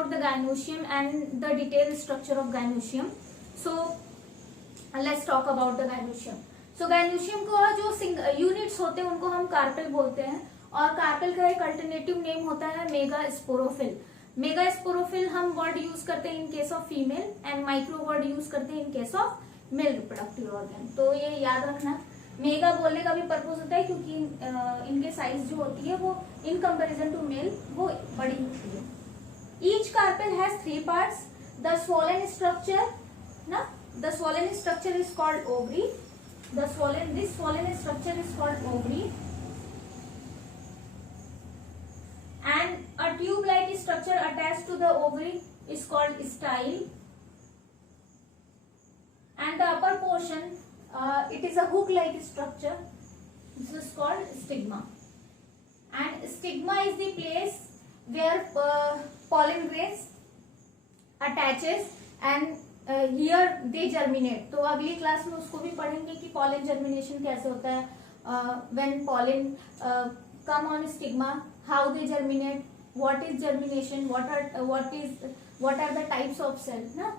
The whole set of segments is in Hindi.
about the gynosium and the detailed structure of gynosium. So let's talk about the gynosium. So gynosium को जो यूनिट्स होते हैं उनको हम कार्पेल बोलते हैं, और कार्पेल का एक अल्टरनेटिव नेम होता है मेगास्पोरोफिल. मेगास्पोरोफिल हम वर्ड यूज करते हैं in case of female and micro word use करते हैं in case of male reproductive organ. तो ये याद रखना. मेगा बोलने का भी पर्पज होता है क्योंकि इनके साइज जो होती है वो इन कंपैरिजन टू मेल वो बड़ी होती है. Each carpel has 3 parts. The swollen structure ना, the swollen structure is called ovary. This swollen structure is called ovary, and a tube-like structure attached to the ovary is called style, and the upper portion it is a hook-like structure. This is called stigma, and stigma is the place where pollen grains attaches and here they germinate. तो अगली क्लास में उसको भी पढ़ेंगे कि पॉलन जर्मिनेशन कैसे होता है, when pollen come on stigma, how they germinate, what is germination, what are the types of cell ना.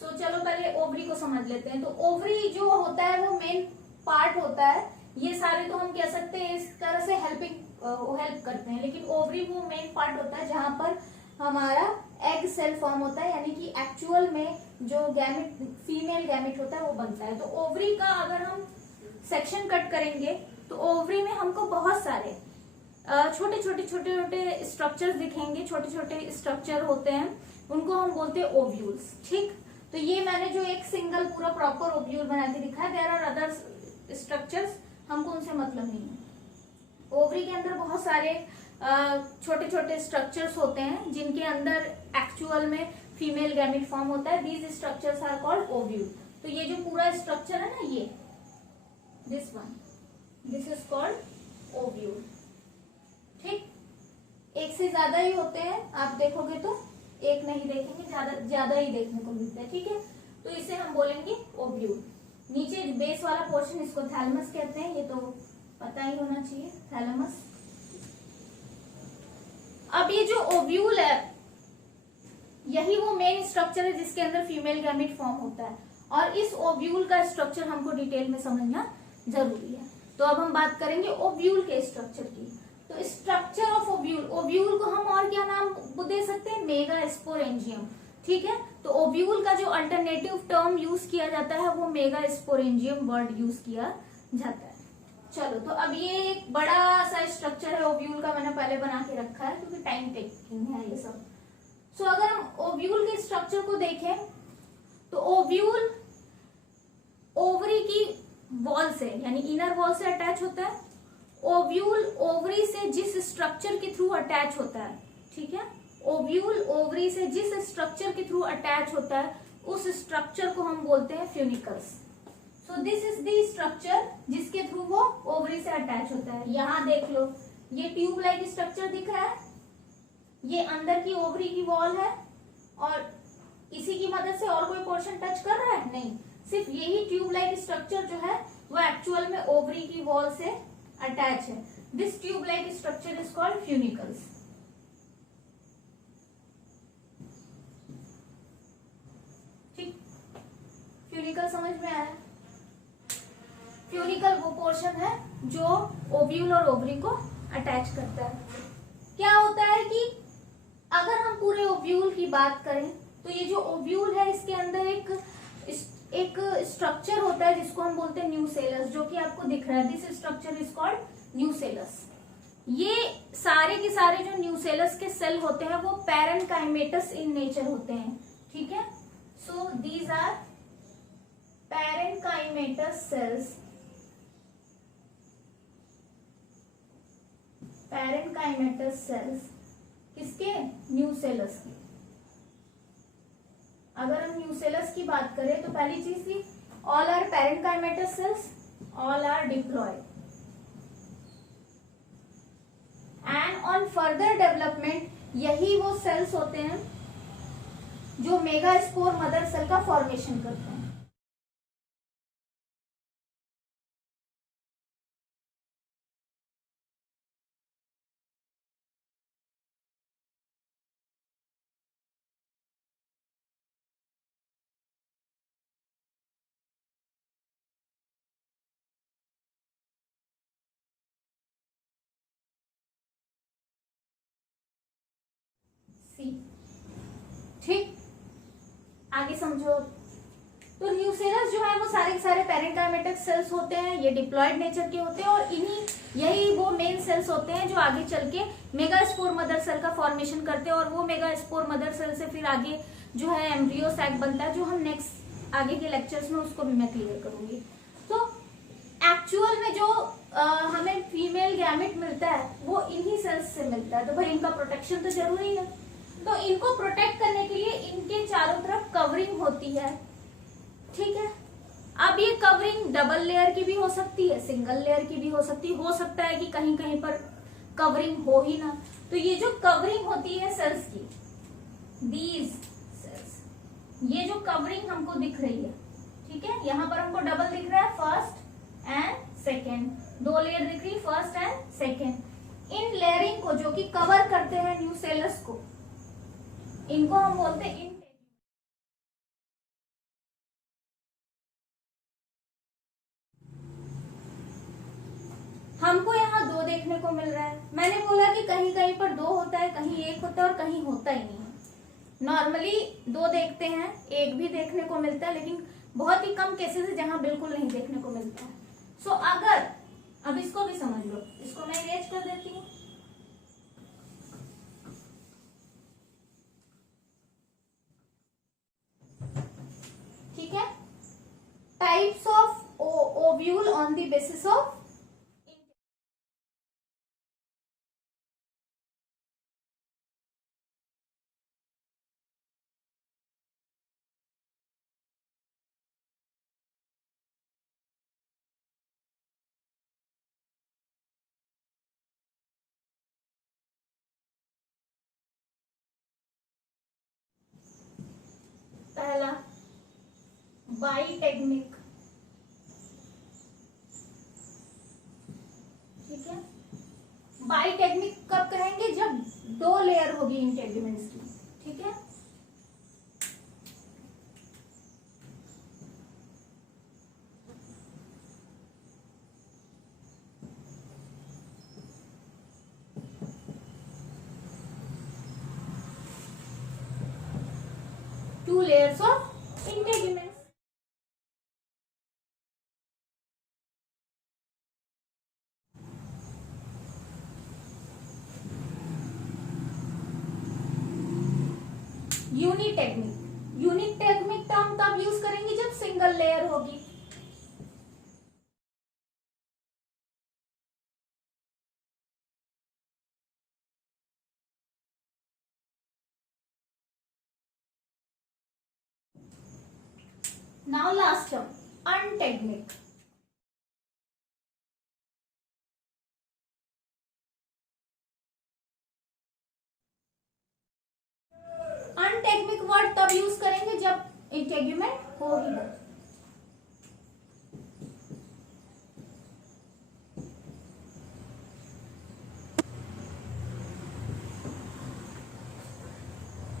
सो चलो पहले ओवरी को समझ लेते हैं. तो ओवरी जो होता है वो मेन पार्ट होता है. ये सारे तो हम कह सकते हैं इस तरह से हेल्प करते हैं, लेकिन ओवरी वो मेन पार्ट होता है जहां पर हमारा एग सेल फॉर्म होता है, यानी कि एक्चुअल में जो गैमेट फीमेल गैमेट होता है वो बनता है. तो ओवरी का अगर हम सेक्शन कट करेंगे तो ओवरी में हमको बहुत सारे छोटे छोटे स्ट्रक्चर्स दिखेंगे. छोटे छोटे स्ट्रक्चर होते हैं, उनको हम बोलते हैं ओव्यूल्स. ठीक. तो ये मैंने जो एक सिंगल पूरा प्रॉपर ओव्यूल बना के दिखा है. देयर आर अदर स्ट्रक्चर्स, हमको उनसे मतलब नहीं है. ओवरी के अंदर बहुत सारे छोटे छोटे स्ट्रक्चर्स होते हैं जिनके अंदर एक्चुअल में फीमेल गैमेट फॉर्म होता है. These structures are called ovule. तो ये जो पूरा स्ट्रक्चर है ना, ये this one, this is called ovule. ठीक. एक से ज्यादा ही होते हैं, आप देखोगे तो एक नहीं देखेंगे, ज्यादा ही देखने को मिलता है. ठीक है. तो इसे हम बोलेंगे ओव्यूल. नीचे बेस वाला पोर्शन इसको थैलेमस कहते हैं, ये तो पता ही होना चाहिए, थैलेमस. अब ये जो ओव्यूल है यही वो मेन स्ट्रक्चर है जिसके अंदर फीमेल गैमेट फॉर्म होता है, और इस ओव्यूल का स्ट्रक्चर हमको डिटेल में समझना जरूरी है. तो अब हम बात करेंगे ओव्यूल के स्ट्रक्चर की. तो स्ट्रक्चर ऑफ ओव्यूल, ओव्यूल को हम और क्या नाम दे सकते हैं, मेगास्पोरेंजियम. ठीक है. तो ओव्यूल का जो अल्टरनेटिव टर्म यूज किया जाता है वो मेगास्पोरेंजियम वर्ड यूज किया जाता है. चलो, तो अब ये एक बड़ा सा स्ट्रक्चर है ओव्यूल का, मैंने पहले बना के रखा है क्योंकि टाइम टेकिंग है ये सब. सो अगर हम ओव्यूल के स्ट्रक्चर को देखें तो ओव्यूल ओवरी की वॉल से यानी इनर वॉल से अटैच होता है. ओव्यूल ओवरी से जिस स्ट्रक्चर के थ्रू अटैच होता है, ठीक है, ओव्यूल ओवरी से जिस स्ट्रक्चर के थ्रू अटैच होता है उस स्ट्रक्चर को हम बोलते हैं फ्यूनिकल्स. So this is the structure जिसके थ्रू वो ओवरी से अटैच होता है. यहां देख लो, ये ट्यूब लाइक स्ट्रक्चर दिख रहा है, ये अंदर की ओवरी की वॉल है, और इसी की मदद से और कोई पोर्शन टच कर रहा है नहीं, सिर्फ यही ट्यूब लाइक स्ट्रक्चर जो है वो एक्चुअल में ओवरी की वॉल से अटैच है. This tube like structure is called फ्यूनिकल्स. ठीक. फ्यूनिकल समझ में आया. फ्यूनिकल वो पोर्शन है जो ओव्यूल और ओवरी को अटैच करता है. क्या होता है कि अगर हम पूरे ओव्यूल की बात करें तो ये जो ओव्यूल है इसके अंदर एक स्ट्रक्चर होता है जिसको हम बोलते हैं न्यूसेलस, जो कि आपको दिख रहा है. This structure is called nucellus. ये सारे के सारे जो न्यूसेलस के सेल होते हैं वो पैरेनकाइमेटस इन नेचर होते हैं. ठीक है. So these are parenchymatous cells. Parenchymatous cells किसके, न्यूसेलस की. अगर हम न्यूसेलस की बात करें तो पहली चीज थी all are parenchymatous cells, all are diploid, and on further development यही वो सेल्स होते हैं जो मेगास्पोर मदर सेल का फॉर्मेशन करते हैं. आगे समझो। तो न्यूसेलस जो है वो सारे के सारे पैरेंकाइमेटिक सेल्स होते हैं, ये डिप्लॉयड नेचर के होते हैं और यही वो मेन सेल्स होते हैं जो आगे चल के मेगास्पोर मदर सेल का फॉर्मेशन करते हैं और वो मेगास्पोर मदर सेल से फिर आगे जो है एम्ब्रियो सैक बनता है, जो हम नेक्स्ट आगे के लेक्चर्स में उसको भी मैं क्लियर करूंगी। तो एक्चुअल में जो हमें फीमेल गैमेट मिलता है वो इन्हीं सेल्स से मिलता है। तो भाई इनका प्रोटेक्शन तो जरूरी है, तो इनको प्रोटेक्ट करने के लिए इनके चारों तरफ कवरिंग होती है, ठीक है। अब ये कवरिंग डबल लेयर की भी हो सकती है, सिंगल लेयर की भी हो सकती है, हो सकता है कि कहीं कहीं पर कवरिंग हो ही ना। तो ये जो कवरिंग होती है सेल्स की, दीज सेल्स, ये जो कवरिंग हमको दिख रही है, ठीक है, यहाँ पर हमको डबल दिख रहा है, फर्स्ट एंड सेकेंड, दो लेयर दिख रही, first and second. In layering को जो कि कवर करते हैं न्यूसेलस को, इनको हम बोलते हैं हमको यहाँ दो देखने को मिल रहा है। मैंने बोला कि कहीं कहीं पर दो होता है, कहीं एक होता है और कहीं होता ही नहीं है। नॉर्मली दो देखते हैं, एक भी देखने को मिलता है, लेकिन बहुत ही कम केसेस है जहां बिल्कुल नहीं देखने को मिलता है। सो अगर अब इसको भी समझ लो, इसको मैं इरेज कर देती हूँ। ठीक है, types of ovule on the basis of पहला बाइटेगमिक, ठीक है। बाइटेगमिक कब कहेंगे? जब दो लेयर होगी इंटेगुमेंट्स की, ठीक है। Two layers of integuments. Unitegmic, unitegmic term तब यूज करेंगे जब सिंगल लेयर होगी। Now last term ategmic. Ategmic word तब यूज करेंगे जब इंटेगुमेंट हो ही ना।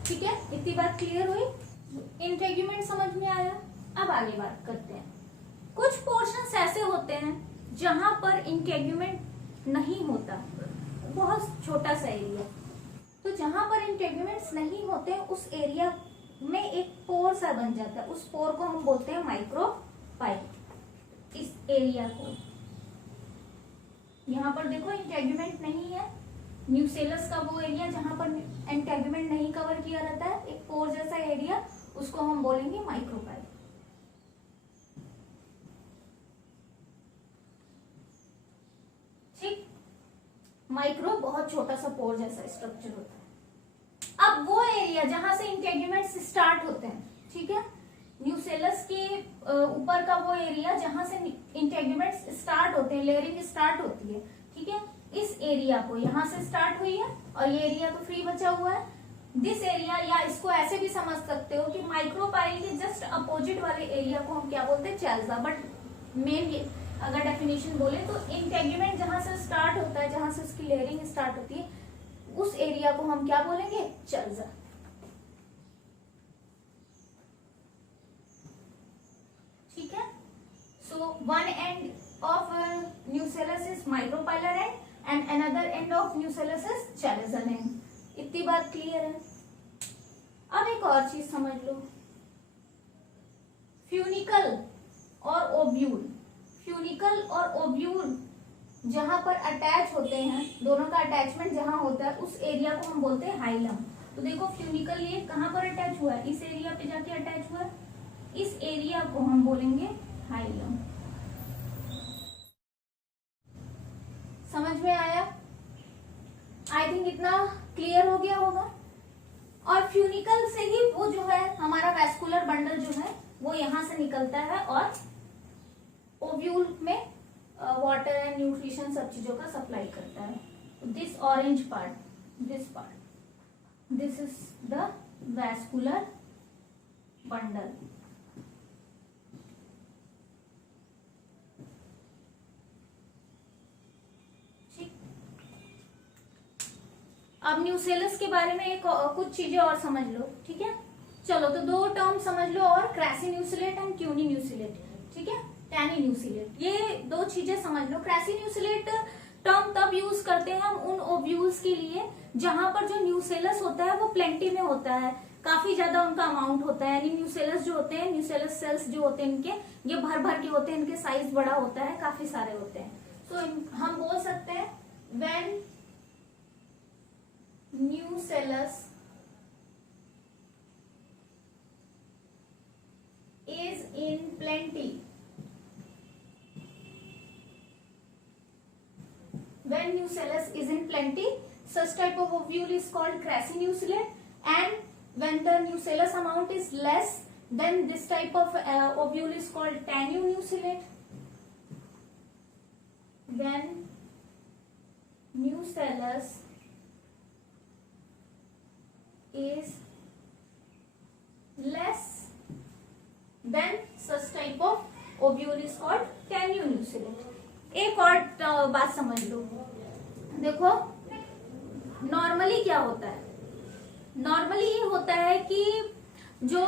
ठीक है, इतनी बात क्लियर हुई? इंटेगुमेंट समझ में आया? अब आगे बात करते हैं। कुछ पोर्शंस ऐसे होते हैं जहां पर इंटेगुमेंट नहीं होता, बहुत छोटा सा एरिया। तो जहां पर इंटेगुमेंट्स नहीं होते उस एरिया में एक पोर सा बन जाता है, उस पोर को हम बोलते हैं माइक्रोपाइल। इस एरिया को यहाँ पर देखो इंटेगुमेंट नहीं है, न्यूसेलस का वो एरिया जहां पर इंटेगुमेंट नहीं कवर किया रहता है, एक पोर जैसा एरिया, उसको हम बोलेंगे माइक्रोपाइल। ठीक, माइक्रो बहुत छोटा सा पोर जैसा स्ट्रक्चर होता है। अब वो एरिया जहां से इंटेगुमेंट्स स्टार्ट होते हैं, ठीक है, न्यूसेलस के ऊपर का वो एरिया जहां से इंटेगुमेंट्स स्टार्ट होते हैं, लेयरिंग स्टार्ट होती है, ठीक है, इस एरिया को यहां से स्टार्ट हुई है और ये एरिया तो फ्री बचा हुआ है। दिस एरिया, या इसको ऐसे भी समझ सकते हो कि माइक्रोपाइल के जस्ट अपोजिट वाले एरिया को हम क्या बोलते हैं? चैल्जा। बट मेन अगर डेफिनेशन बोले तो इंटेगुमेंट जहां से स्टार्ट होता है, जहां से उसकी लेयरिंग स्टार्ट होती है, उस एरिया को हम क्या बोलेंगे? चैल्जा। ठीक है, so one end of nucellus is micropylar and another end of nucellus is चैल्जन and. इतनी बात क्लियर है? अब एक और चीज समझ लो, फ्यूनिकल और ओव्यूल, फ्यूनिकल और ओव्यूल जहां पर अटैच होते हैं, दोनों का अटैचमेंट जहां होता है उस एरिया को हम बोलते हैं हाइलम। तो देखो फ्यूनिकल ये कहां पर अटैच हुआ है, इस एरिया पे जाके अटैच हुआ है, इस एरिया को हम बोलेंगे हाइलम। समझ में आया? आई थिंक इतना क्लियर हो गया होगा। और फ्यूनिकल से ही वो जो है हमारा वैस्कुलर बंडल जो है वो यहां से निकलता है और ओव्यूल में वाटर एंड न्यूट्रिशन सब चीजों का सप्लाई करता है। This orange part, this part, this is the vascular bundle. ठीक, अब न्यूसेलस के बारे में एक कुछ चीजें और समझ लो। ठीक है, चलो तो दो टर्म समझ लो और, क्रैसिन्यूसिलेट एंड क्यूनिन्यूसिलेट। ठीक है, टैनिन्यूसिलेट, ये दो चीजें समझ लो। क्रैसिन्यूसिलेट टर्म तब यूज करते हैं हम उन ओव्यूल्स के लिए जहां पर जो न्यूसेलस होता है वो प्लेंटी में होता है, काफी ज्यादा उनका अमाउंट होता है। यानी न्यूसेलस जो होते हैं, न्यूसेलस सेल्स जो होते हैं इनके, ये भर भर के होते हैं, इनके साइज बड़ा होता है, काफी सारे होते हैं। तो हम बोल सकते हैं when nucellus is in plenty, when nucellus is in plenty, such type of ovule is called crassinucellate, and when the nucellus amount is less, then this type of ovule is called tannunucellate. When nucellus is less, then such type of ovule is called tannunucellate. एक और बात समझ लो, देखो नॉर्मली क्या होता है, नॉर्मली ये होता है कि जो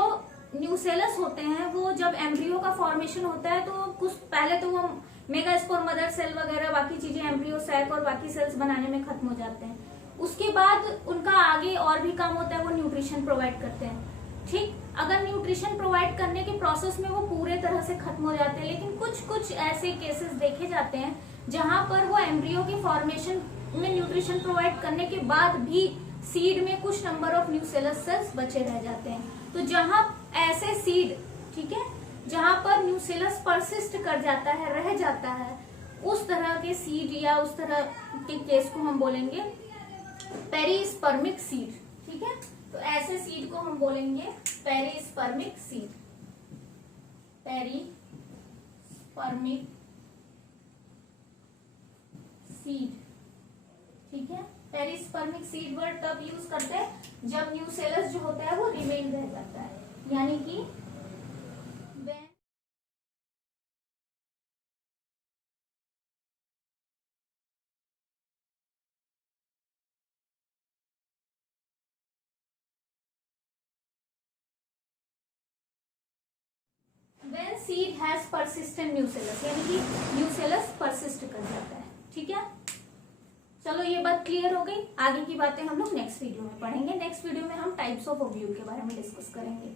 न्यूसेलस होते हैं वो जब एम्ब्रियो का फॉर्मेशन होता है तो कुछ पहले तो वो मेगास्पोर, मदर सेल वगैरह बाकी चीजें एम्ब्रियो सैक और बाकी सेल्स बनाने में खत्म हो जाते हैं। उसके बाद उनका आगे और भी काम होता है, वो न्यूट्रिशन प्रोवाइड करते हैं। ठीक, अगर न्यूट्रिशन प्रोवाइड करने के प्रोसेस में वो पूरे तरह से खत्म हो जाते हैं, लेकिन कुछ कुछ ऐसे केसेस देखे जाते हैं जहां पर वो एम्ब्रियो के फॉर्मेशन में न्यूट्रिशन प्रोवाइड करने के बाद भी सीड में कुछ नंबर ऑफ न्यूसेलस सेल्स बचे रह जाते हैं। तो जहां ऐसे सीड, ठीक है, जहां पर न्यूसेलस परसिस्ट कर जाता है, रह जाता है, उस तरह के सीड या उस तरह के केस को हम बोलेंगे पेरिस्पर्मिक सीड। ठीक है, तो ऐसे सीड को हम बोलेंगे पेरिस्पर्मिक सीड, पेरिस्पर्मिक सीड। ठीक है, पेरिस्पर्मिक सीड वर्ड तब यूज करते हैं जब न्यूसेलस जो होता है वो रिमेन रह जाता है, यानी कि when seed has persistent nucellus, यानी कि न्यूसेलस परसिस्ट कर जाता है। ठीक है, चलो ये बात क्लियर हो गई। आगे की बातें हम लोग नेक्स्ट वीडियो में पढ़ेंगे। नेक्स्ट वीडियो में हम टाइप्स ऑफ ओव्यूल के बारे में डिस्कस करेंगे।